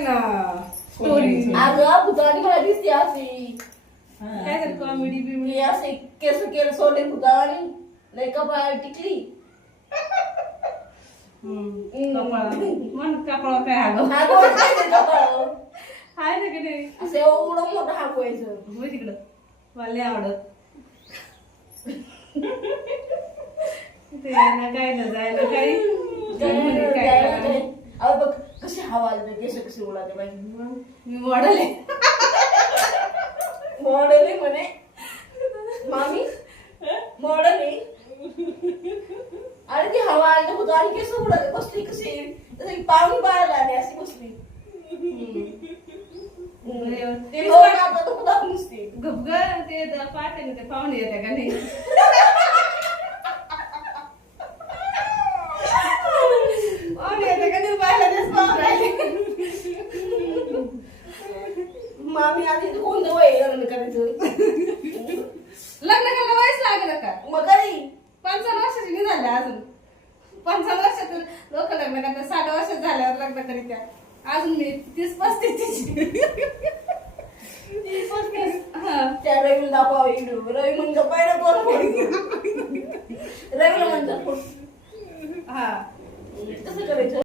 story अगं भूतानी मला दिसते अशी काय तर कॉमेडी मी असे केस केलं सोडले भूतानी लय कपाळ टिकली मन कपाळ काय हागव अगं काय ते कपाळ हाय ना की नाही असं एवढं मोठं हाकवायचं होय तिकडं मला लय आवडत ते ना काय ना जायला काही काय अहो बघ कशी हवा आली केस कशी उडाले पाहिजे मी मॉडेल आहे मॉडेल आहे म्हणे मामी मॉडेल आहे अरे ती हवा आली होतं आणि केस उडाले बसली कशी तशी पाहुणी बाळाला आली अशी बसली ते आता तो कुठं नुसते गपग ते पाहते ते पाहुणे येते का नाही पाहुणे येते का नाही पाहायला तेच पाहून राहिले मामी आधी तू कोणतं वय लग्न करायचं लग्न करायला वयच लागेल का मग कधी 55 वर्षाची नाही झाल्या अजून 55 वर्षात लोक लग्न करतात 60 वर्षात झाल्यावर लग्न करीत त्या अजून मी 30-35 त्या रवीला दाखवा रवी म्हणजे पहिला कोण रवीला म्हणतात हा कसं करायचं